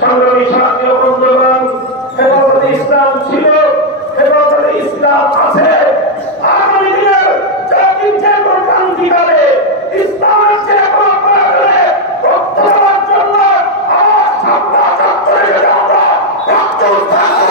সংগ্রামী সাথী ও বন্ধুগণ, হেফাজতে ইসলাম ছিল, হেফাজতে ইসলাম আছে। আগামী দিনের জাতির যে কোনো ক্রান্তিকালে ইসলামের যে কোনো প্রয়োজনে রক্ত দেওয়ার জন্য আমার সামনে চত্বরে গেলে আমরা রক্ত থাকবো।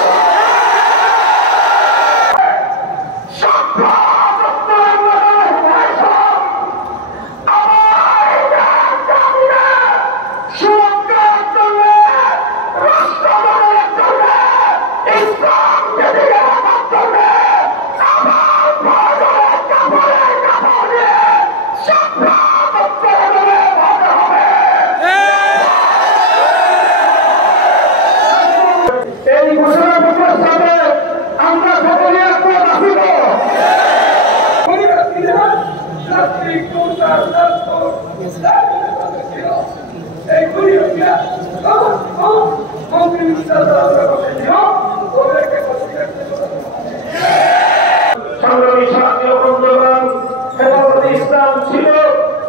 সংগ্রামী সাথী ও বন্ধুগণ, হেফাজতে ইসলাম ছিল,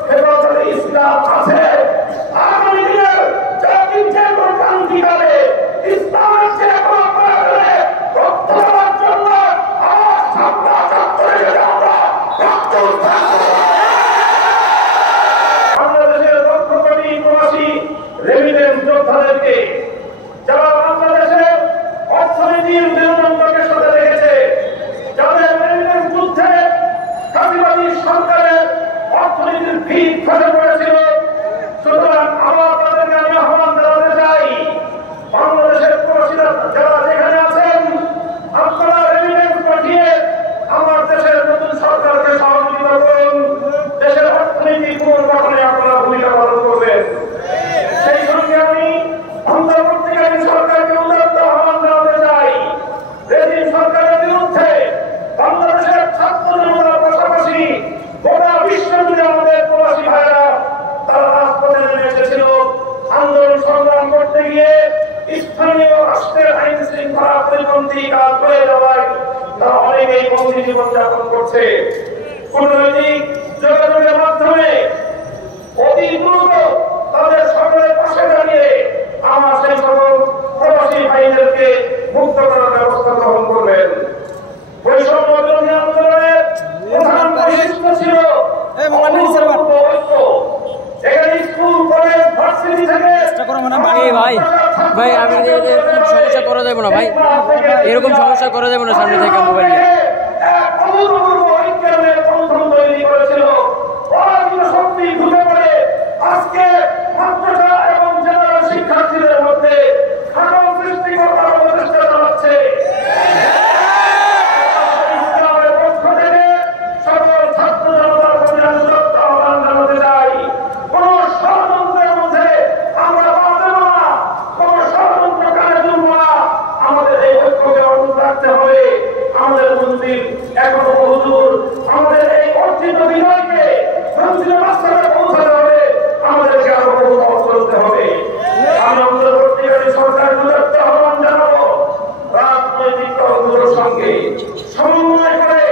হেফাজতে ইসলাম আছে। আগামী দিনের জাতির যে কোনো ক্রান্তিকালে ইসলামের যে কোনো প্রয়োজনে রক্ত দেওয়ার জন্য আমার সামনে চত্বরে গেলে আমরা রক্ত থাকবো। বাংলাদেশের লক্ষ কোটি প্রবাসী রেমিটেন্স যোদ্ধাদেরকে, যারা বাংলাদেশের অর্থনীতির মেরুদণ্ডকে সাথে রেখেছে, যাদের রেমিটেন্স যুদ্ধে ফাঁসিবাদী সরকারের অর্থনীতির ভিত খসে পড়েছিল, সুতরাং আবার তাদেরকে আমি আহ্বান জানাতে চাই, বাংলাদেশের প্রবাসীরা যারা যেখানে আছেন, আপনারা রেমিটেন্স পাঠিয়ে আমার দেশের নতুন সরকারকে সহযোগিতা করুন। দেশের অর্থনীতি পুনর্গঠনে আপনারা ভূমিকা পালন করবেন। সেই সঙ্গে আমি অন্তর্বর্তীকালীন সরকারকে উদাত্ত আহ্বান জানাতে চাই, রেজিম সরকারের বিরুদ্ধে বাংলাদেশের ছাত্র জনতার পাশাপাশি গোটা বিশ্ব জুড়ে আমাদের প্রবাসী ভাইয়েরা তারা রাজপথে নেমে এসেছিল। আন্দোলন সংগ্রাম করতে গিয়ে স্থানীয় রাষ্ট্রের আইন শৃঙ্খলা পরিপন্থী কাজ করে যাওয়ায় তারা অনেকেই বন্দী জীবনযাপন করছে। কূটনৈতিক যোগাযোগের মাধ্যমে অতি দ্রুত তাদের সকলের পাশে দাঁড়িয়ে আমার সেই সকল প্রবাসী ভাইদেরকে মুক্ত করার ব্যবস্থা গ্রহণ করবেন। বৈষম্য বিরোধী আন্দোলনের প্রধান বৈশিষ্ট্য ছিল ঐক্য। এখানে স্কুল, কলেজ, ভার্সিটি থেকে ভাই আমি সমস্যা করা যাবে না ভাই, এরকম সমস্যা করা যাবে না সামনে থেকে মোবাইল নিয়ে। আজকে মাদ্রাসা এবং জেনারেল শিক্ষার্থীদের মধ্যে ফাটল সৃষ্টি করার প্রচেষ্টা চালাচ্ছে। ইসলামের পক্ষ থেকে সকল ছাত্র জনতার প্রতি আমি উদাত্ত আহ্বান জানাতে চাই, কোন ষড়যন্ত্রের মধ্যে আমরা বাদ দেব না, কোন ষড়যন্ত্রকারী জুড়ব না। আমাদের এই ঐক্যকে অটুট রাখতে হবে। আমাদের মন্দির এখনো বহুদূর। আমাদের এই অর্জিত বিজয়কে মন্দিরের রাস্তায় পৌঁছাতে হবে। আমাদেরকে আরো বহু পথ চলতে হবে। আমি অন্তর্বর্তীকালীন সরকারের উদাত্ত আহ্বান জানাবো, রাজনৈতিক দলগুলোর সঙ্গে সমন্বয় করে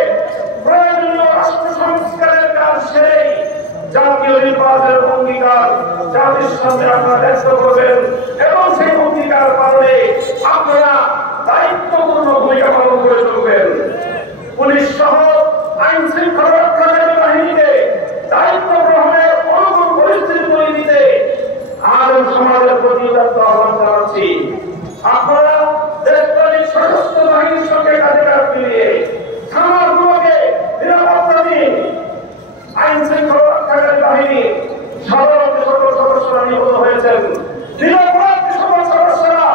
প্রয়োজনীয় রাষ্ট্র সংস্কারের কাজ সেরে জাতীয় নির্বাচনের অঙ্গীকার জাতির সামনে আপনারা ব্যক্ত করবেন এবং সেই অঙ্গীকার পালনে আপনারা দায়িত্বপূর্ণ ভূমিকা পালন করে চলবেন। পুলিশ সহ আইন শৃঙ্খলা রক্ষাকারী বাহিনীকে দায়িত্ব গ্রহণের অনুকূল পরিস্থিতি তৈরি দিতে আলেম সমাজের প্রতি আহ্বান জানাচ্ছি। আপনারা দেশপ্রেমিক সশস্ত্র বাহিনীর সঙ্গে কাজে কাজ মিলিয়ে থানাগুলোকে নিরাপত্তা দিন। আইন শৃঙ্খলা রক্ষাকারী বাহিনী সাধারণ যে সকল সদস্যরা নিহত হয়েছেন, নিরাপরাধ যে সকল সদস্যরা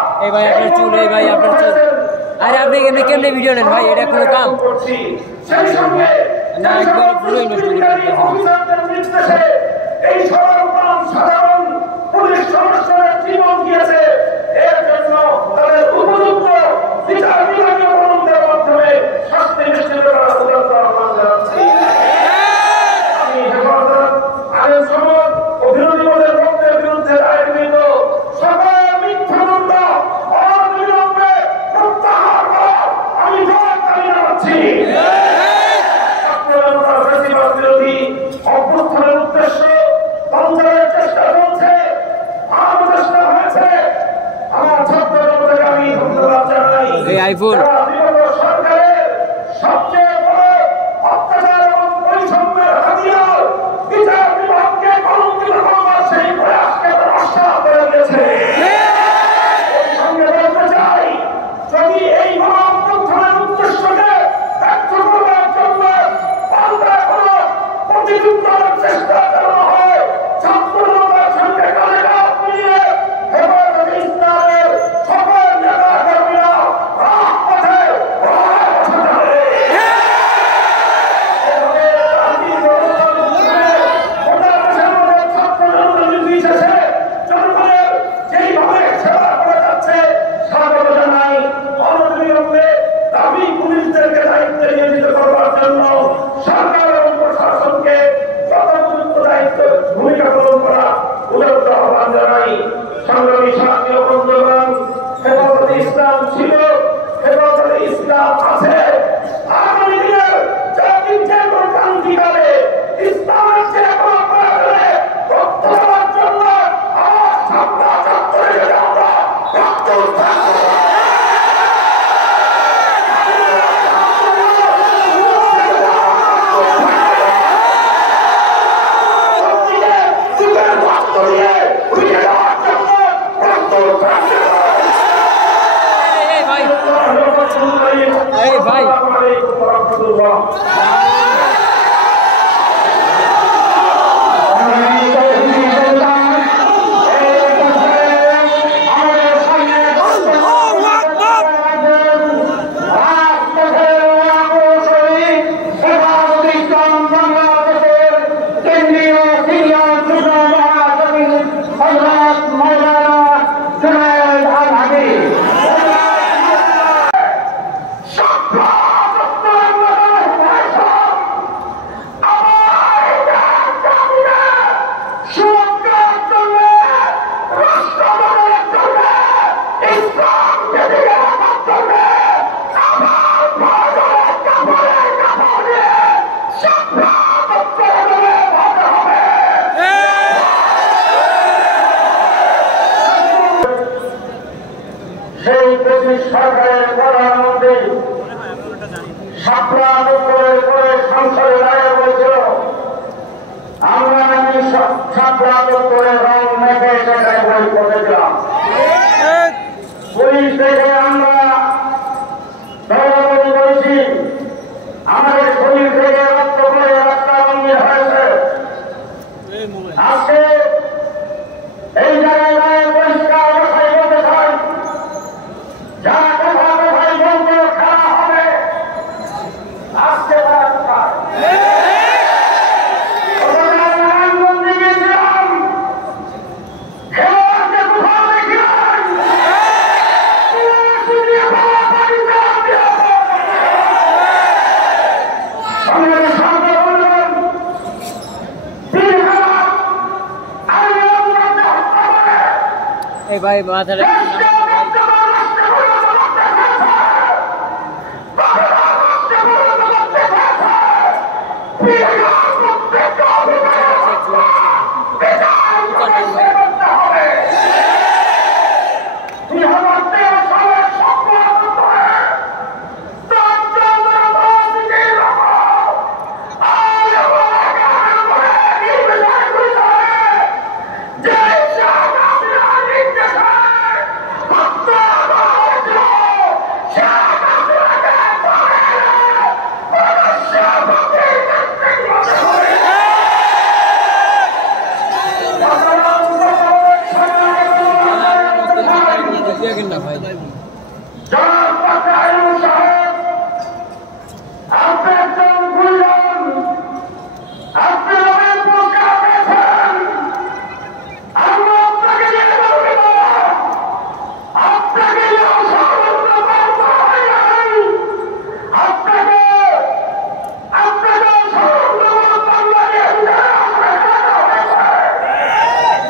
আরে আপনি কেমনে ভিডিও নেন ভাই, এটা কোনো কাম সেই সঙ্গে না, একবার পুরোই নষ্ট করে নির্দেশে এই সাধারণ পুলিশ সদস্যরা জীবন দিয়েছে, এর জন্য তাদের উপযুক্ত বিচার বিভাগীয় তদন্তের মাধ্যমে শাস্তি নিশ্চিত করার উদাত্ত আহ্বান জানাচ্ছি। আমি হেফাজত, আইন সমাজ ও বিরোধী দলের পক্ষের বিরুদ্ধে দায়েরকৃত সকল মিথ্যা মামলা অবিলম্বে প্রত্যাহার করার আমি জোর দাবি জানাচ্ছি। আপনারা ফ্যাসিবাদ বিরোধী অভ্যুত্থানের উদ্দেশ্য সঞ্চারের চেষ্টা চলছে, আরো চেষ্টা হয়েছে। আমার ছাত্র জনতাকে আমি ধন্যবাদ জানাই। এই আইফোন সরকারের সবচেয়ে বড় অত্যাচার এবং বৈষম্যের হাতিয়ার বিচার বিভাগকে কলঙ্কিত করবার সেই প্রয়াসকে নস্বাত করে দিয়েছে। এই সঙ্গে বলতে চাই, যদি এই গণঅভ্যুত্থানের উদ্দেশ্যকে ব্যর্থ করবার জন্য পাল্টা কোনো প্রতিযুদ্ধের চেষ্টা চালানো হয়, ছাত্র জনতার সঙ্গে কাঁধে কাঁধ মিলিয়ে হেফাজতে ইসলামের সকল নেতা কর্মীরা রাজপথে বসে যাবে। এভাবে রাজনীতি ব্যবস্থা গোটা দেশের মধ্যে ছাত্র জনতা নির্বিশেষে জনগণের যেইভাবে সেবা করে যাচ্ছে স্বাগত জানাই। অনতিবিলম্বে দাবি পুলিশদেরকে দায়িত্বে নিয়োজিত করবার জন্য সরকার এবং প্রশাসনকে যথোপযুক্ত দায়িত্ব ভূমিকা পালন করা উদাত্ত আহ্বান জানাই। সংগ্রামী সাথী ও বন্ধুগণ, হেফাজতে ইসলাম ছিল, হেফাজতে ইসলাম আছে। আগামী দিনের জাতির যে কোনো ক্রান্তিকালে ইসলামের যে কোনো প্রয়োজনে রক্ত দেওয়ার জন্য আমার ছাত্র ছাত্রীদের আমরা রক্ত থাকবো। এই ভাই সেই ব্রিটিশ সরকারের প্রধানমন্ত্রী সাপলা করে সংসদে দাঁড়িয়ে বলছিল, আমরা নাকি সাপলা করে রং মেখে সেটাই বই করেছিলাম। পুলিশ থেকে আমরা দৌড়াদৌড়ি করেছি, আমাদের শরীর থেকে রক্ত করে রক্তারঙ্গিত হয়েছে। আজকে এই জায়গায় পরিষ্কার ভাষায় বলতে চাই, যারা কথা কথায় বলতে খারাপ হবে, আজকে তারা কোথায়? নারায়ণগঞ্জে গিয়েছিলাম, খেলোয়াড়কে কোথাও দেখিলাম, এই ভাই মাথাটা না ভাই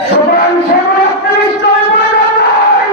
সুতরাং সে নিশ্চয় বলে যায়,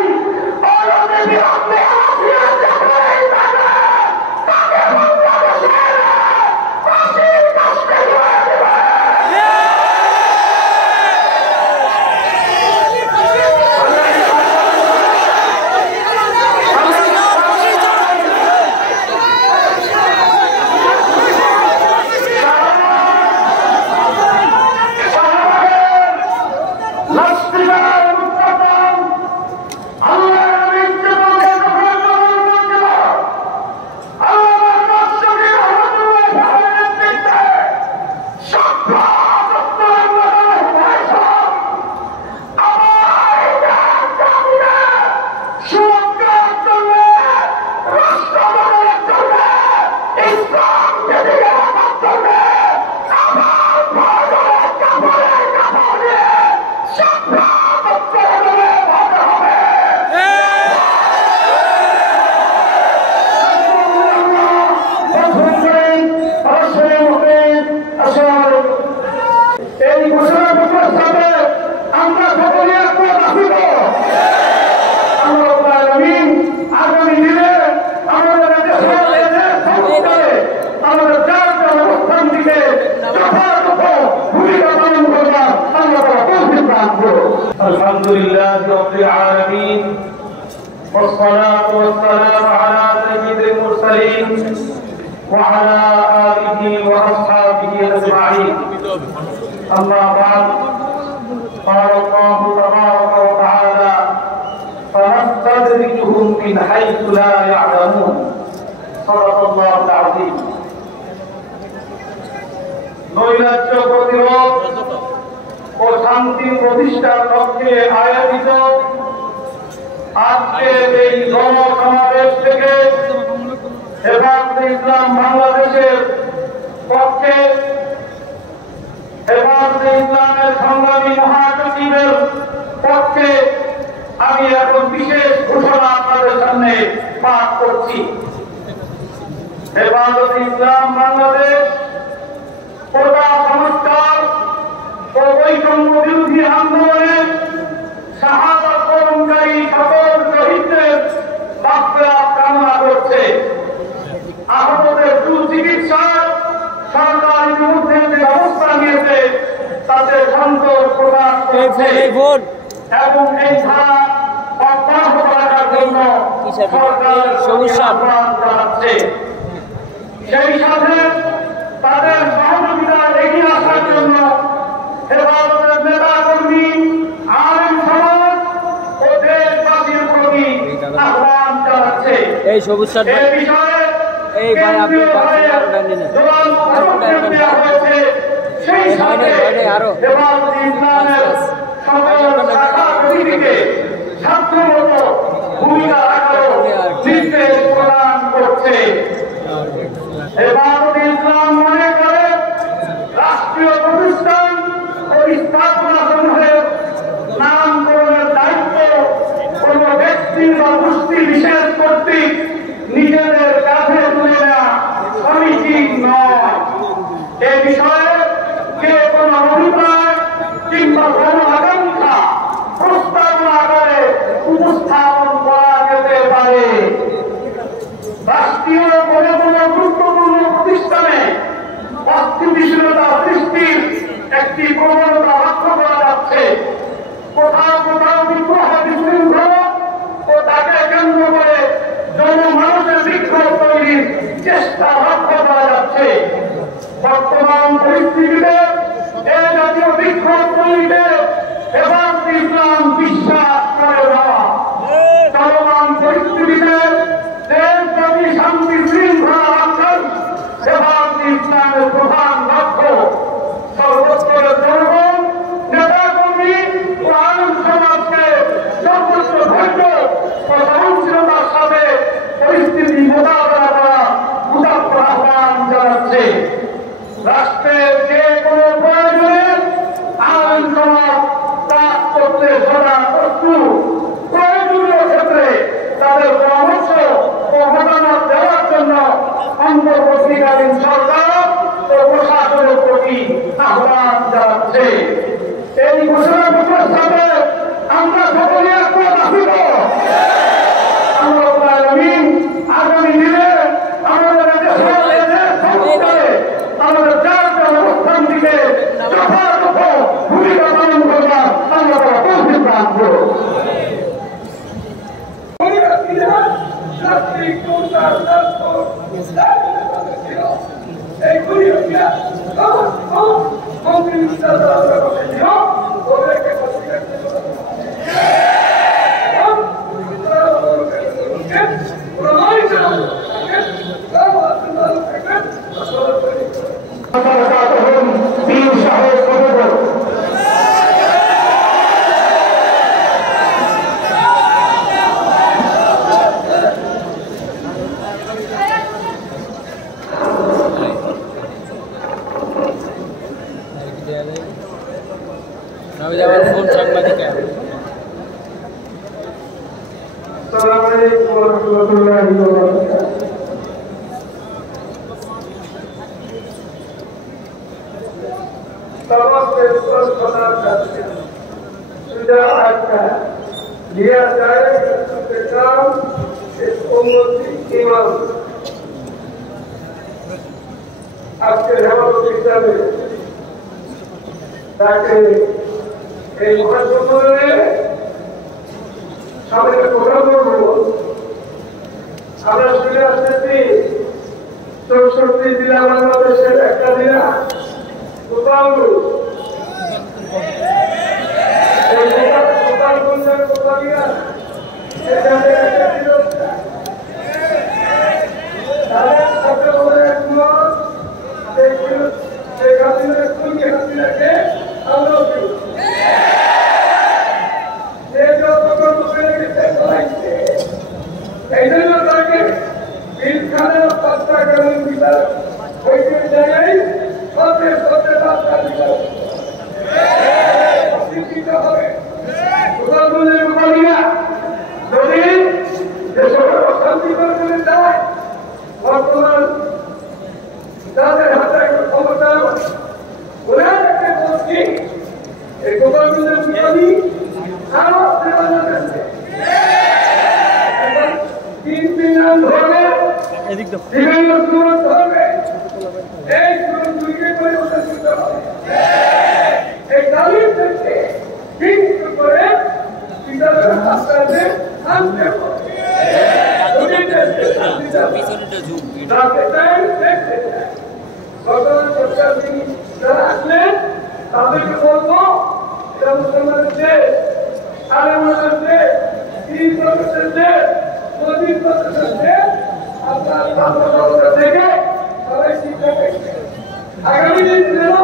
العالمين والصلاة والسلام على سيد المرسلين وعلى آله وأصحابه أجمعين أما بعد قال الله تبارك وتعالى فنستدرجهم من حيث لا يعلمون صدق الله العظيم নৈরাজ্য প্রতিরোধ ও শান্তি প্রতিষ্ঠার লক্ষ্যে আয়োজিত আজকের এই গণসমাবেশ থেকে হেফাজতে ইসলাম বাংলাদেশের পক্ষে হেফাজতে ইসলামের সংগ্রামী মহাসচিবের পক্ষে আমি এখন বিশেষ ঘোষণা আপনাদের সামনে পাঠ করছি। হেফাজতে ইসলাম বাংলাদেশ কোটা সংস্কার ও বৈষম্য বিরোধী আন্দোলনে শাহাদাত বরণকারী সকল শহীদদের মাগফিরাত কামনা করছে। আহতদের সুচিকিৎসার সরকার ইতিমধ্যে যে ব্যবস্থা নিয়েছে তাতে সন্তোষ প্রকাশ করেছে এবং এই ধারা অব্যাহত রাখার জন্য সরকার আহ্বান জানাচ্ছে। সেই সাথে তাদের সহযোগিতা এগিয়ে আসার জন্য হেফাজতের নেতা কর্মী আলেম সমাজ ও দেশবাসীর প্রতি আহ্বান জানাচ্ছে। এই সবুজ এই বিষয়ে এই ভাই আপনি সেই সাথে হেফাজতে ইসলামের সকল শাখা কমিটিকে সাধ্যমত ভূমিকা রাখার নির্দেশ প্রদান করছে। হেফাজতে ইসলাম মনে করে রাষ্ট্রীয় প্রতিষ্ঠান ও স্থাপনা সমূহের নামকরণের দায়িত্ব কোন ব্যক্তি বা গোষ্ঠী বিশেষ কর্তৃক নিজেদের কাঁধে তুলে নেওয়া সমীচীন নয়। এ বিষয়ে যে কোনো অভিপ্রায় কিংবা কোনো আকাঙ্ক্ষা প্রস্তাবনা করে উপস্থাপন করা যেতে পারে। রাষ্ট্রীয় কোনো কোনো গুরুত্বপূর্ণ প্রতিষ্ঠানে অস্থিতিশীলতা সৃষ্টির একটি প্রবণতা লক্ষ্য করা যাচ্ছে। কোথাও কোথাও বিদ্রোহ বিশৃঙ্খলা ও তাকে কেন্দ্র করে জনমানুষের বিক্ষোভ তৈরির চেষ্টা লক্ষ্য করা যাচ্ছে। বর্তমান পরিস্থিতিতে এ জাতীয় বিক্ষোভ তৈরিতে হেফাজতে ইসলাম বিশ্বাস করে না। চলমান পরিস্থিতিতে দেশব্যাপী শান্তি শৃঙ্খলা রক্ষণ হেফাজতে ইসলামের প্রধান লক্ষ্য। সর্বস্তরের জনগণ, নেতাকর্মী ও আইন সমাজকে সর্বোচ্চ ধৈর্য ও সহনশীলতার সাথে পরিস্থিতি মোকাবেলা করা উদাত্ত আহ্বান জানাচ্ছে। রাষ্ট্রের যে কোনো প্রয়োজনে আইন সমাজ কাজ করতে সদা প্রস্তুত। প্রয়োজনীয় ক্ষেত্রে তাদের পরামর্শ ও মতামত দেওয়ার জন্য অন্তর্বর্তীকালীন সরকার ও প্রশাসনের প্রতি আহ্বান জানাচ্ছে। এই ঘোষণাপত্রের সাথে আমরা সকলে একমত আছি তো? আগামী দিনে আমাদের আমাদের জাতীয় অবস্থান দিকে যথাযথ ভূমিকা পালন করবার আমরা তৌফিক দান করব। ফোন সাংবাদিক السلام عليكم ورحمة الله وبركاته. समस्त सुजात का लिया जाए काम इस उम्मती इमाम आपके हेमंत पिता में ताकि এই মহাসম্মেলনে সামনে কথা বলবো আমরা শুনে আসতেছি 64 জেলা বাংলাদেশের একটা জেলা গোপালগঞ্জ গোপালগঞ্জের গোপালিয়া সেখানে তাদের সাথে বলে একমত সেখানে খুলকে হাসিনাকে আমরা এই জন্য তাকে বিলখানা পাত্তা গ্রহণ দিতে হইতে জায়গায় সতে সতে রাস্তা দিতে হবে গোপালগঞ্জের গোপালিয়া যদি দেশের অশান্তি করে যায় বর্তমান তাদের হাতে ক্ষমতা ওনাকে বলছি এই গোপালগঞ্জের গোপালী সারা বাংলাদেশে বিভিন্ন সুরত ধরবে এই সুরত দুইকে পরিবর্তন করতে হবে এই তালিম থেকে কিন্তু করে চিন্তাধারা হাসতে আনতে হবে বর্তমান সরকার যারা আসলেন তাদেরকে বলবো এটা মুসলমানের দেশ আলেমানের দেশ তিন প্রদেশের দেশ নদীর প্রদেশের দেশ আপনার ভারত থেকে সবাই শিক্ষা পেয়েছে আগামী দিন যেন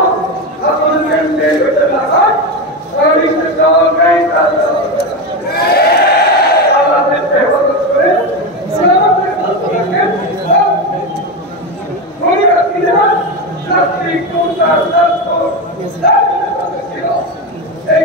আপনাদের মেয়ে হতে না হয় সবাই আল্লাহ হেফাজত করে এই